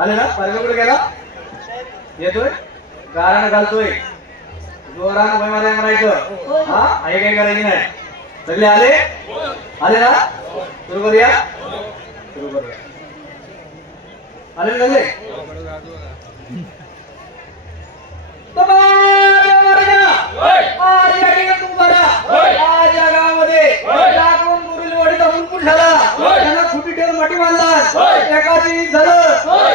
आले ना परगाकडे गेला येतोय गारण घालतोय जोरान भयमारे म्हणायचं हा आई काय करायची नाही सगळे आले आले ना सुरू करूया आले सगळे आज या गावामध्ये टाकून मुरलीवाडीचा मुलपूट झाला त्यांना खुटी ठेवून मठी बांधला एकाची झालं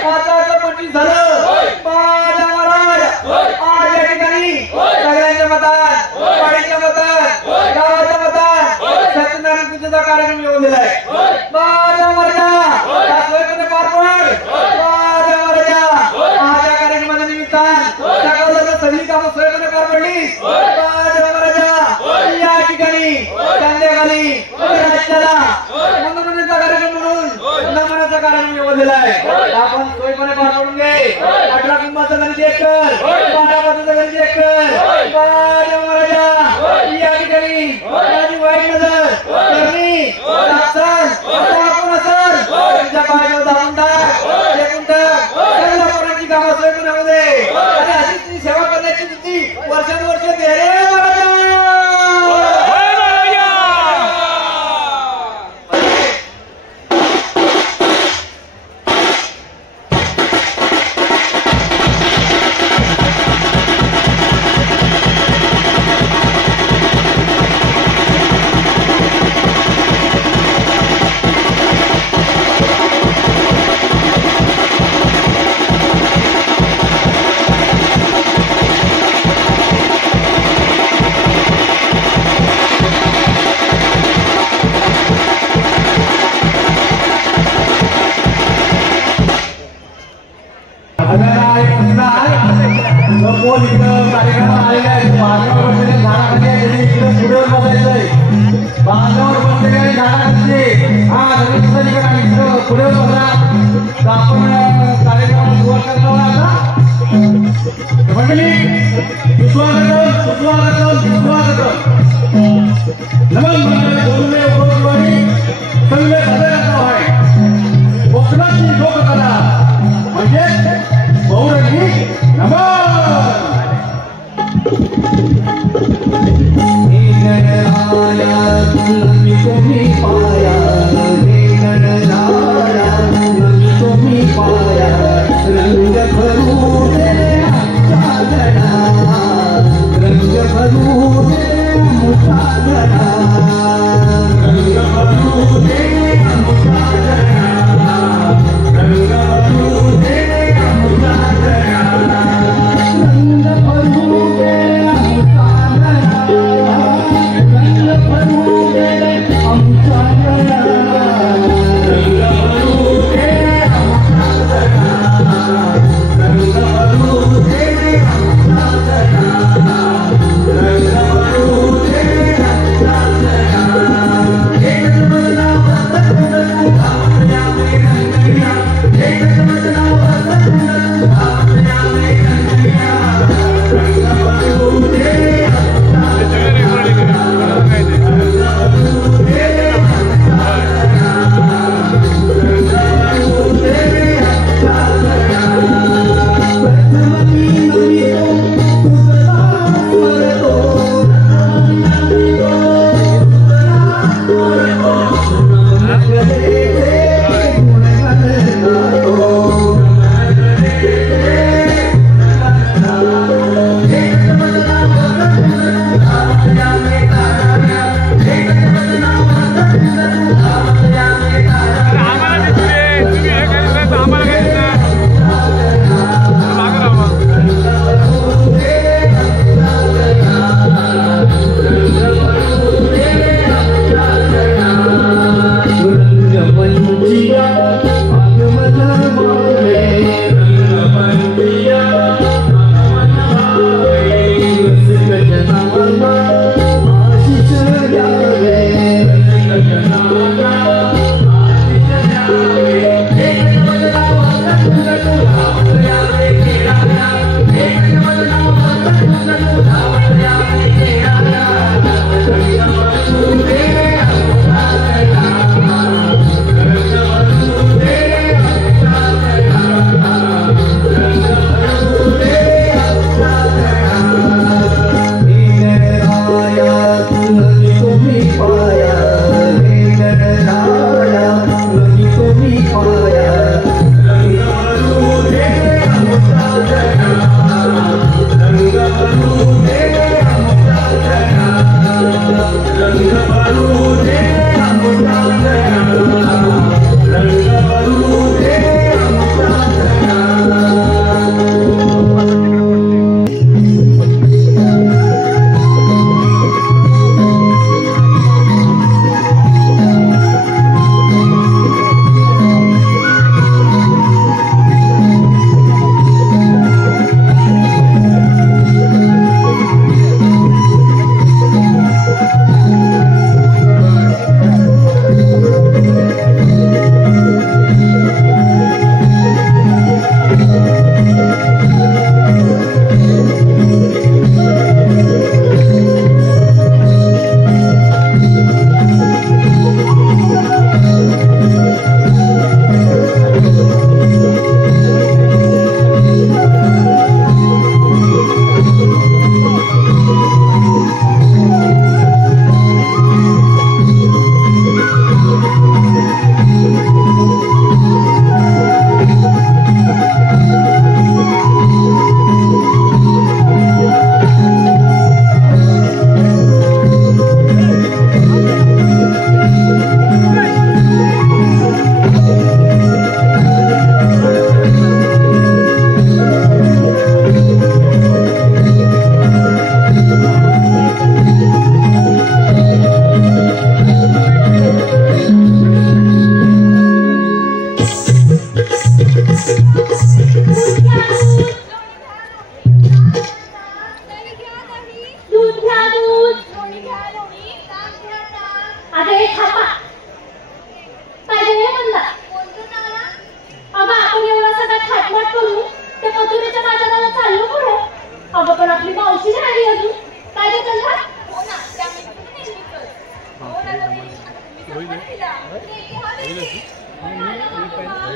पाचाचं मठी झालं बाजा महाराज आज या ठिकाणी सगळ्यांच्या मतात वाडीच्या मतात गावाच्या मतात सत्यनारायण पूजेचा कार्यक्रम येऊन दिलाय बाजा महाराज सोयीपणे पार पड बाजा महाराज आज या कार्यक्रमाच्या निमित्तान सकाळला सगळी कामं सोयीपणे पार पडली बाजा महाराज या ठिकाणी संध्याकाळी राज्याला मनोरंजनाचा कार्यक्रम म्हणून नमनाचा कार्यक्रम येऊन दिलाय आपण सोयीपणे पार पडून घे 18 कुंभाचा गणित एक कर 12 पाताचा गणित एक कर बाजा महाराज या ठिकाणी माझी वाईट नजर करणी साक्षात आपण असल त्यांच्या पायावर दाबून टाक टेकून टाक सगळ्या पोरांची कामं सोयीपणे होऊ दे आणि अशीच ती सेवा करण्याची वृत्ती वर्षानुवर्ष दे रे महाराज रंग भरू दे मुसागरा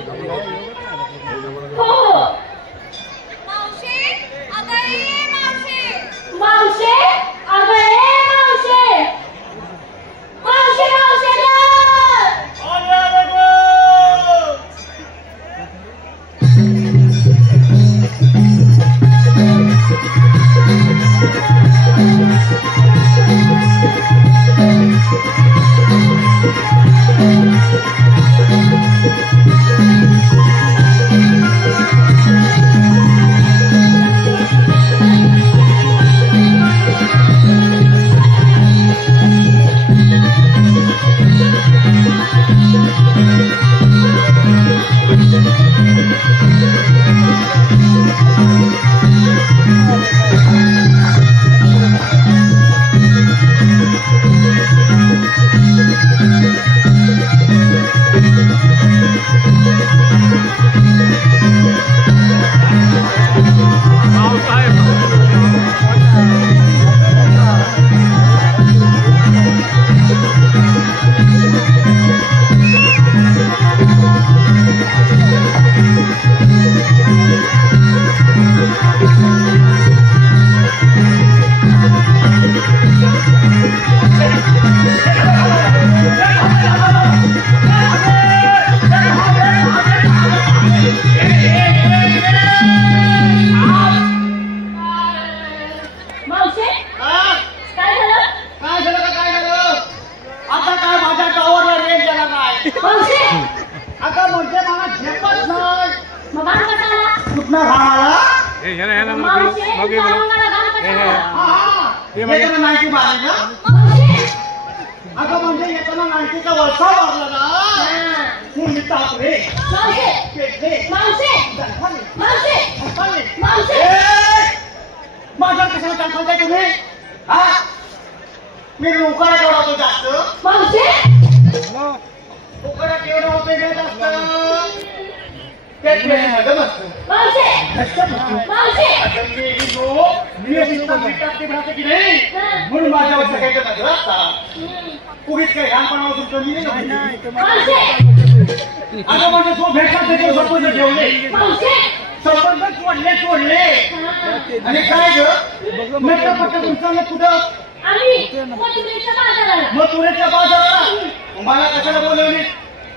हो हो मावशी अगं ए मावशी मावशे अगं ए मावशे मावशे मावशे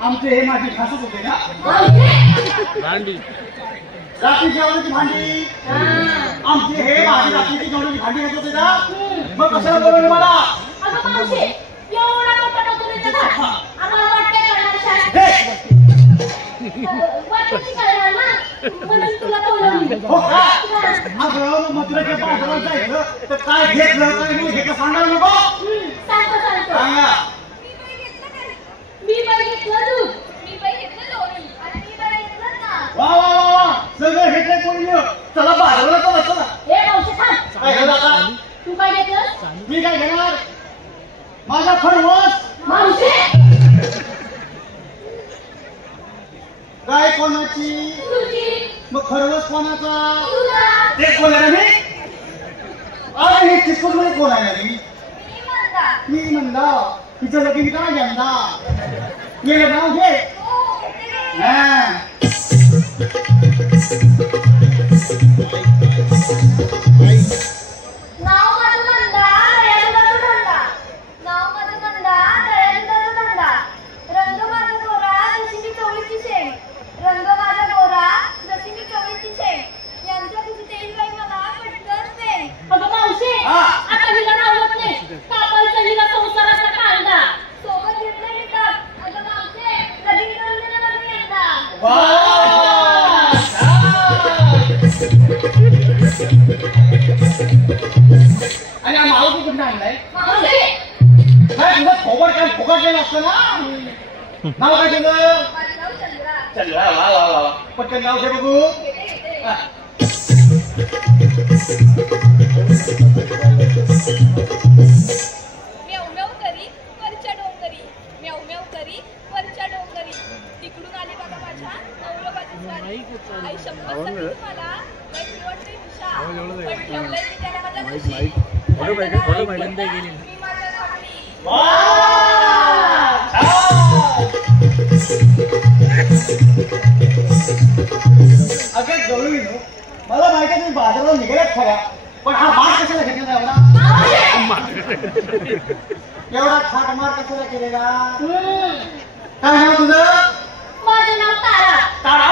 आमचे हे माझी खासच होते ना भांडी रात्री जेवणाची भांडी आमचे हे माझी रात्रीची जेवणाची भांडी घेत होते ना मग कशाला बोलवलं मला मथुरेच्या बाजारात जायचं तर काय घेतलं काय नाही हे सांगायला नको सांगा मी बाई घेतलं दूध मी बाई घेतलं लोणी आणि मी बाई घेतलं ना वा वा वा वा सगळं घेतलंय कोणी चला बाजाराला चला चला हे मावशी थांब काय घेणार आता तू काय घेतलं मी काय घेणार माझा खरवस मावशी काय कोणाची तुझी मग खरवस कोणाचा तुझा ते कोण आहे मी अरे हे चिपकून मध्ये कोण आहे रे मी म्हणला तिचं लगीन करा यंदा ये नाव घे नाव माझं नंदा दयाळू माझं नंदा नाव माझं नंदा दयाळू माझं नंदा रंग माझा गोरा जशी मी चवळीची शेंग रंग माझा गोरा जशी मी चवळीची शेंग यांच्या तुझी तेल बाई मला पटकन दे अगं मावशी आता हिला नावत नाही कापायचं हिला संसाराचा कांदा सोबत घेतलं मी ताप अगं मावशे कधी करून दिलं माझं यंदा आणि हा माळू कुठं आणलाय मावशी काय तुझं खोबड काय फुकटलेलं असतं ना नाव काय तुझं माझं नाव चंद्रा चंद्रा वा वा वा पटकन नाव घे बघू हा. म्याव म्याव करी वरच्या डोंगरी म्याव म्याव करी वरच्या डोंगरी तिकडून आली बघा माझ्या नवरोबाची स्वारी आई शपथ सांगते तुम्हाला लय निवडते दिशा पण ठेवलंय मी त्याला माझ्या खुशी मी माझ्या नवरी वा! छान! अगं गौरी मला माहिती आहे तुम्ही बाजाराला निघाल्यात खऱ्या पण हा मार कशाला घेतलेला एवढा थाट मार कशाला केलेला काय नाव तुझं माझं नाव तारा. तारा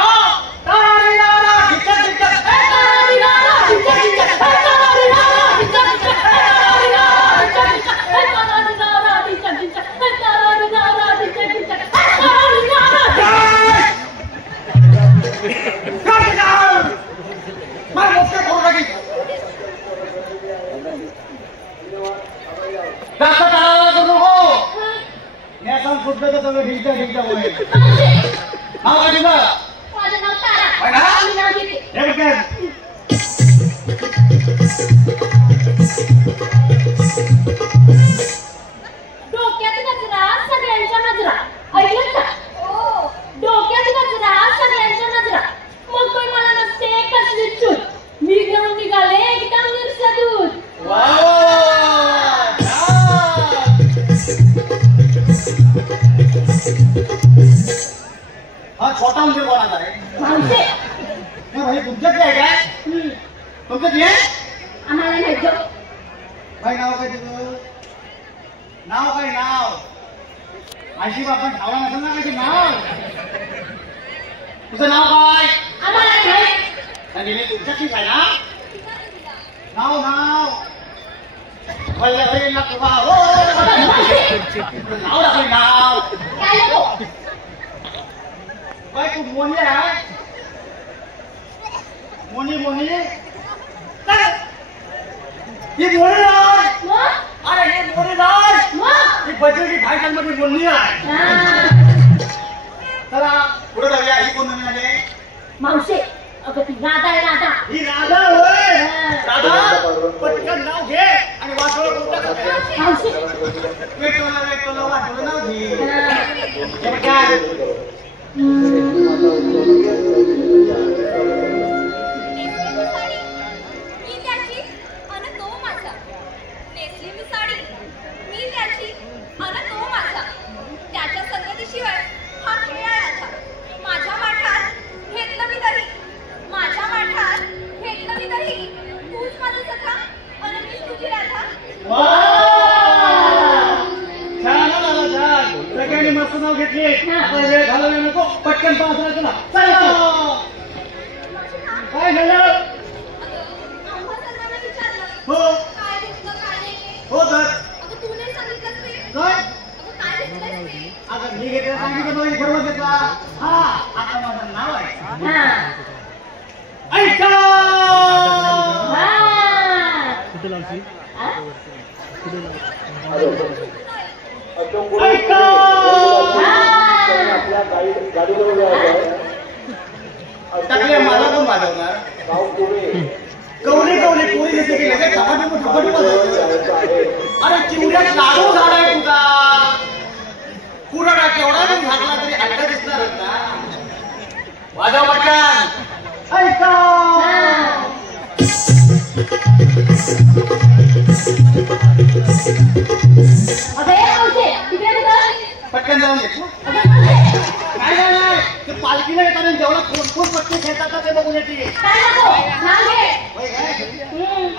तारा रे तारा ढिक्कत ढिक्कत तारा रे तारा, ढिक्कत ढिक्कत. तारा रे तारा, ढिक्कत ढिक्कत. तारा रे तारा, ढिक्कत ढिक्कत. तारा रे तारा, ढिक्कत ढिक्कत. तारा रे तारा, ढिक्कत ढिक्कत. तारा रे तारा. मार मोठ्या करू टाकी जास्त ताराला करू नको नेसान फुटलं तर सगळं ढिंच्या ढिंच्या होईल नाव काय तुझं माझं नाव तारा. काय नाव? मी नाव घेते. हे बघ डोक्यात गजरा सगळ्यांच्या नजरा. ऐकलं का? डोक्यात गजरा सगळ्यांच्या नजरा. मग पण मला नसते कसली चूक. मी घेऊन निघाले एकदम निर्सदूत. वा हा छोटा उंदीर कोणाचा आहे मावशे. भाई तुमच्यातली आहे काय तुमच्यातली आहे आम्हाला नाही जो. भाई नाव काय तुझं नाव काय नाव आशी आपण ठावा नसेल ना काय नाव तुझं नाव काय आम्हाला नाही. आणि तुमच्यातलीच आहे ना नाव नाव वल्ले वल्ले तुझा हो नाव दाखव नाव काय नको. भाई तू मोनी आहे मोनी मोनी ही मोनी आहे मग अरे हे मोनी नाही मग ही बजरंगी भाईजानमध्ये मोनी आहे चला पुढे जाऊया ही कोण नवीन आले मावशे. अगं ती राधा आहे राधा. ही राधा होय राधा पटकन नाव घे आणि वाटोळं कोणता करते मावशे. वेटोला वाटोळं नाव घे हे बघ काय मी त्याची अन तो माझा नेसली मी साडी मी त्याची अन तो माझा त्याच्या संगतीशिवाय हा खेळ आहे आता माझ्या माठात घेतलं मी तरी माझ्या माठात घेतलं मी तरी तूच माझा सखा अन मीच तुझी राधा छान झालं छान सगळ्यांनी मस्त नाव घेतले आता वेळ घालवला नको पटकन पाहत चला चला काय झालं आम्हा सर्वांना विचारलं हो काय घेतलं काय नाही हो तर अगं तू नाही सांगितलं ते काय अगं काय घेतलंय ते आता मी घेतलं सांगितलं तो सर्व घेतला हा आता माझं नाव आहे ऐका ऐका टाकले मला पण वाजवणार कवली कवली पोरी जसे की लगेच ठपाठी अरे चिवड्यात लाडू झाड आहे तुझा पुराडा केवढा पण झाकला तरी अड्डा दिसणार ना वाजव पटकन ऐका पटकन जाऊन येतो काय नाही ते पालखीला येताना जेवढा कोण पट्टी खेळतात ते बघून येते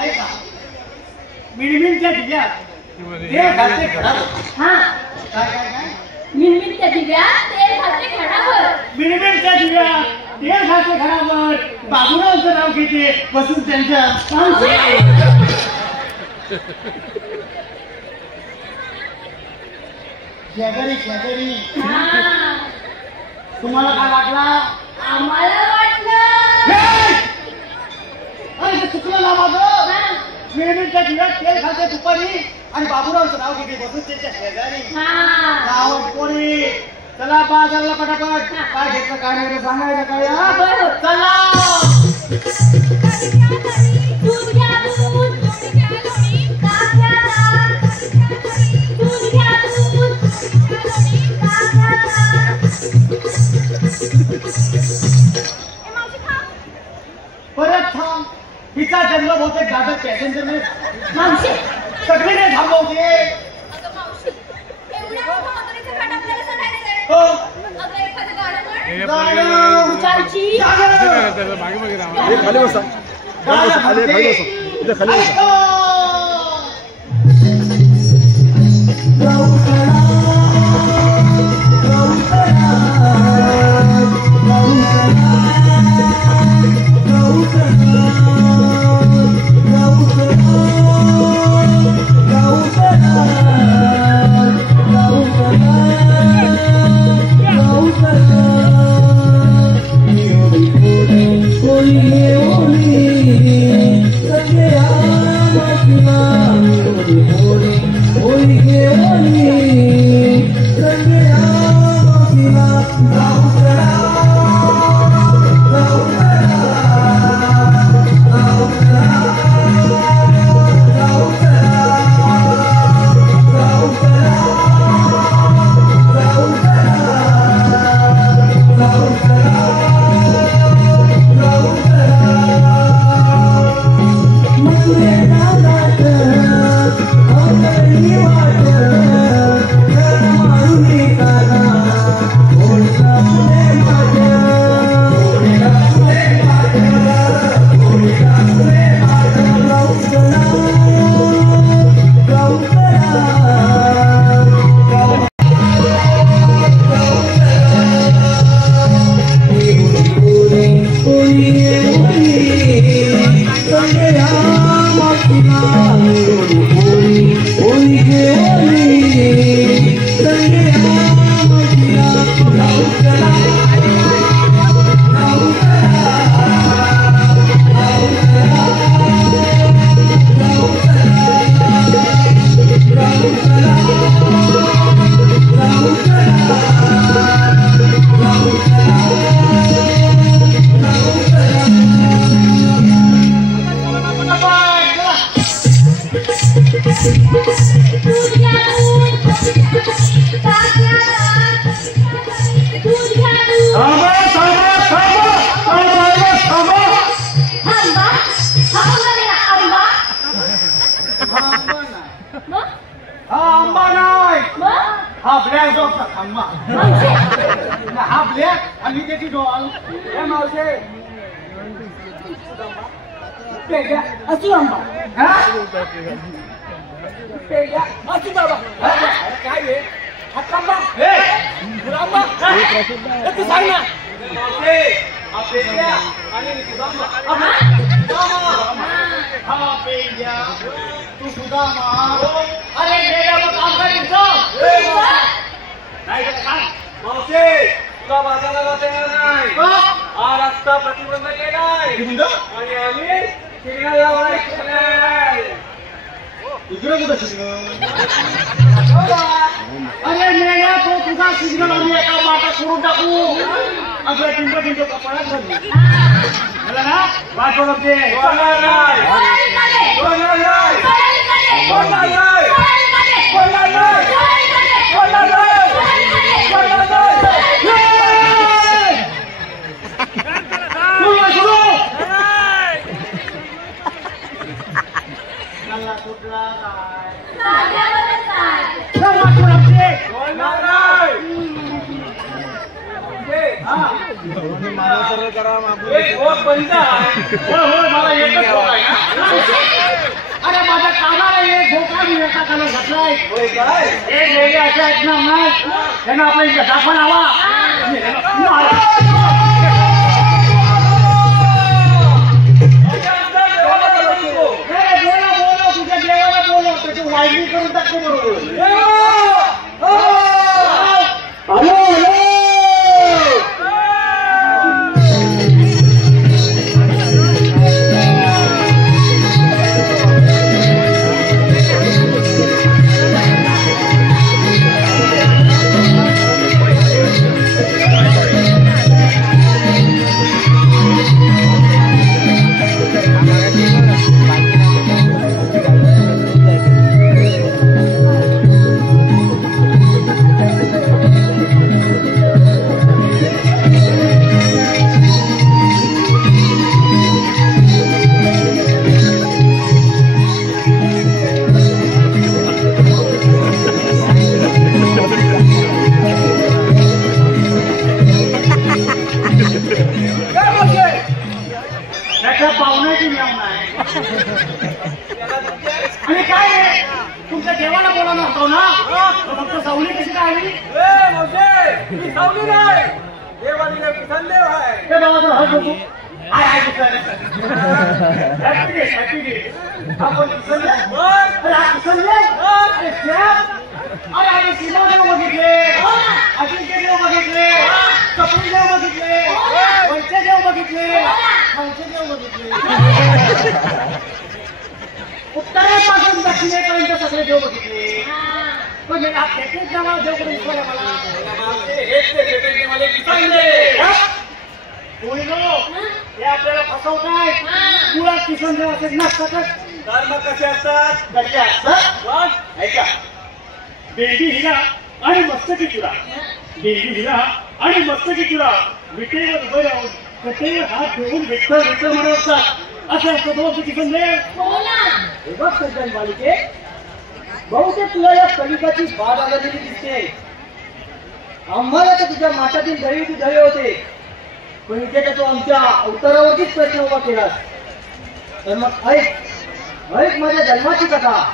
ऐका मिळमिळच्या दिव्यात ते घालते घडावर काय काय काय मिळमिळच्या दिव्यात तेल घालते घडावर. मिळमिळच्या दिव्यात तेल घालते घडावर बाबूरावचं नाव घेते बसून त्यांच्या शेजारी शेजारी तुम्हाला काय वाटला आम्हाला वाटलं अरे चुकलं ना माझं मिळमिळच्या दिव्यात तेल घालते दुपारी आणि बाबूरावचं नाव घेते बसून त्यांच्या शेजारी गावात कोणी चला बाजारला पटापट काय घेतलं काय नाही सांगायचं काय चला दूध घ्या दूध. दूध घ्या लोणी. ताक घ्या ताक. दूध घ्या दूध. ताक घ्या ताक. परत थांब हिचा जन्म बहुतेक दादा पॅसेंजर नाही मावशी. सगळे नाही थांबवते अगं मावशी एवढ्या मोठ्या म्हातारीचं खाट आपल्याला चढायचंय हो अगं एखादं गाणं म्हण तुमच्याची खाली बसा खाली बसा इथे खाली बसा पाहुण्याची मेव नाही आणि काय रे तुमच्या देवाला बोलावणार होतो ना फक्त सावली कशी काय आली मी सावली नाही देवाली संदेव आहे ते बाबाचा हात होतो हाय हॅपी डे आपण विसरले अरे हा विसरले अरे श्याम अरे आम्ही सीमादेव बघितले अजिंक्य देव बघितले कपिल देव बघितले वैद्य देव बघितले खालचे देव बघितले उत्तरेपासून दक्षिणेपर्यंत सगळे देव बघितले पण एकच देवा देव करून विसरला मला हे आपल्याला फसवताय मुळात किसन देव असे नसतातच धर्म कसे असतात कसे असतात ऐका देवी हिरा आणि मस्तकी चुरा देवी हिरा आणि मस्तकी चुरा विटेवर उभे राहून कटेवर हात ठेवून विठ्ठल विठ्ठल म्हणत असतात असं असतं दोन किसन देव हे बघ सज्जन बालिके बहुतेक तुला या कलिकाची बाब आलेली दिसते आम्हाला तर तुझ्या मातातील दळी तू धळे होते पण इथे तर तू आमच्या अवतारावरतीच प्रश्न उभा केलास तर मग ऐक माझ्या जन्माची कथा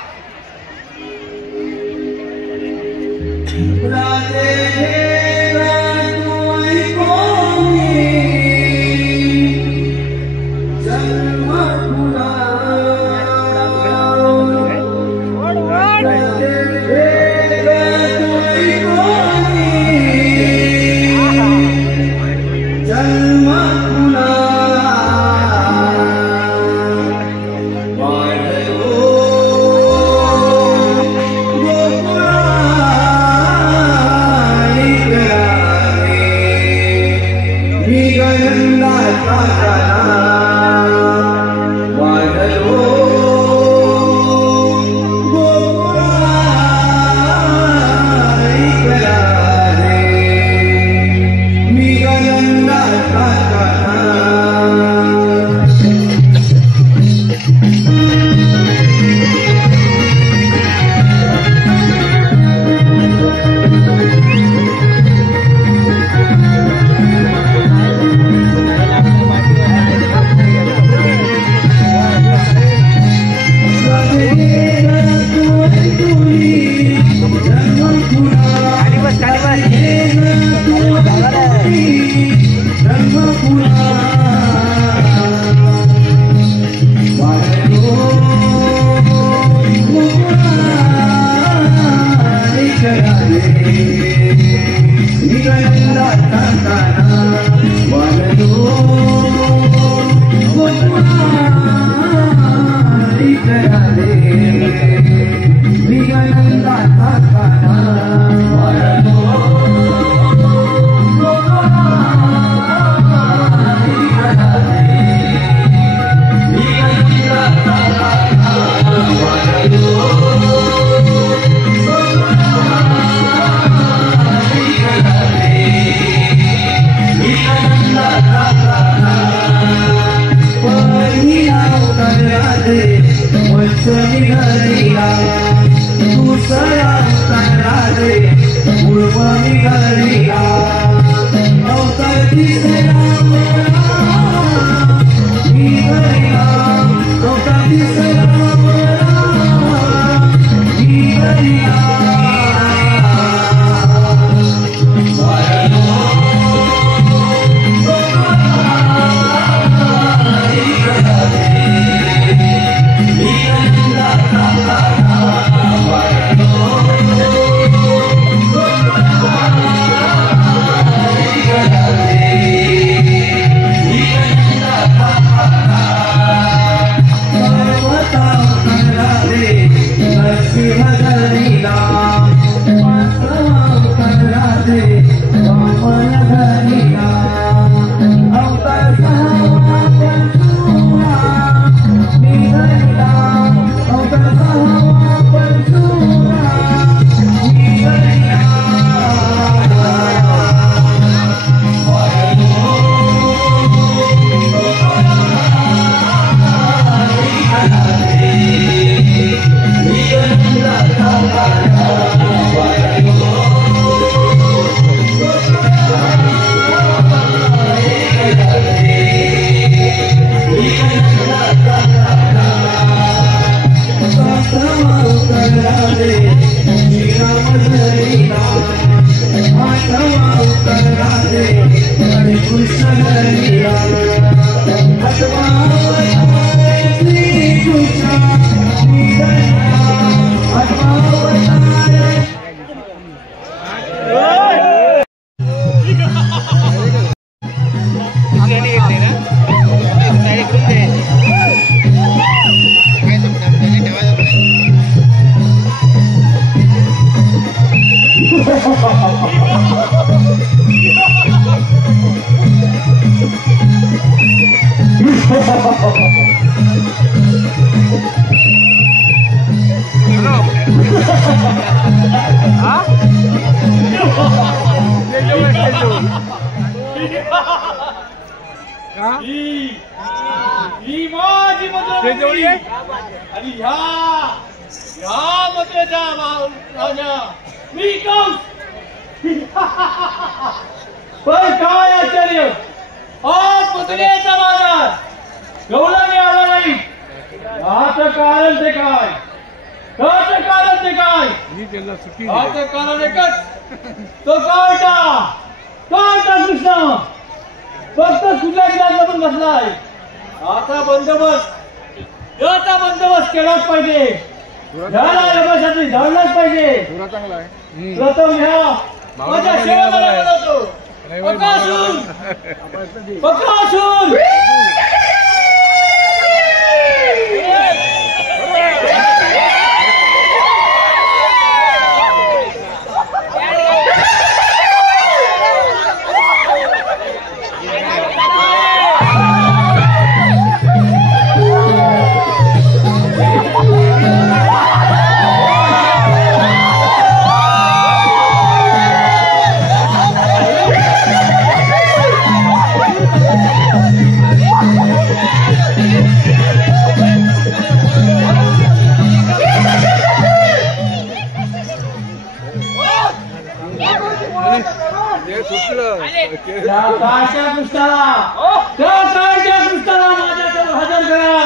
आणि ह्या मत्रेचा राजा मी कंस. पण काय आश्चर्य, आज मत्रेचा बाजार गवळणी आला नाही. याचं कारण ते काय? याचं कारण ते काय? याचं कारण एकच, तो काळटा कृष्ण फक्त तुझ्या गिराला पण बसलाय. आता बंदोबस्त केलाच पाहिजे. ह्याला यमासाठी जाणलाच पाहिजे. प्रथम ह्या माझ्या सेवेला बोलवतो. बकासूर कृष्णाला माझ्याकडे हजर करा.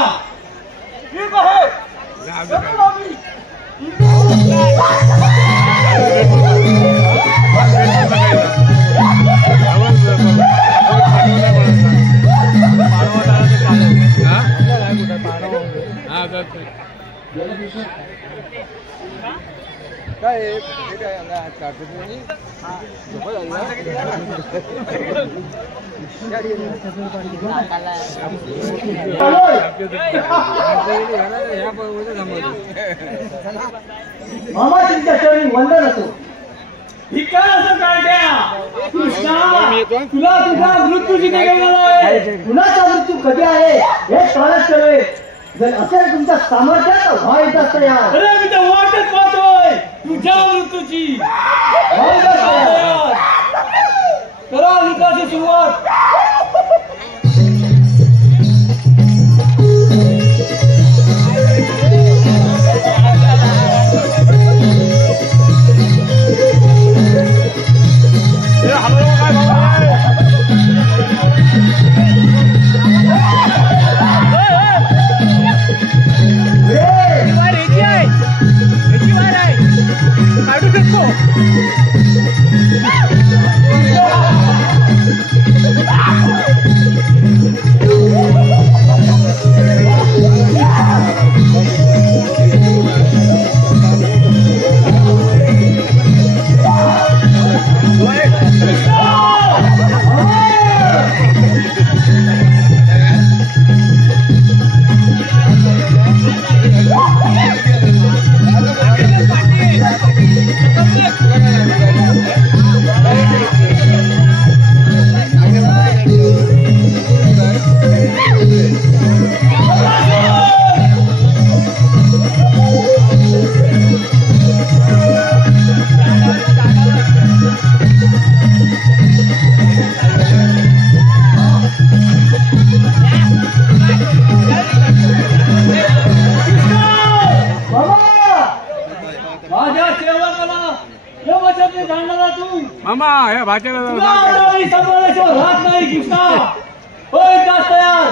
मामा तुमच्या चरणी वंदन असो. धिक्कार असो काढ्या कृष्णा, तुला तुझा मृत्यूची आहे. कुणाचा मृत्यू कधी आहे हे कळत कळवे. जर असेल तुमच्या सामर्थ्यात व्हायचं असतं यार. अरे मी तर वाटच पाहतोय तुझ्या मृत्यूची. करा युद्धाची सुरुवात. मामा हे भाच्याला राहत नाही कृष्णा. होय जास्त यार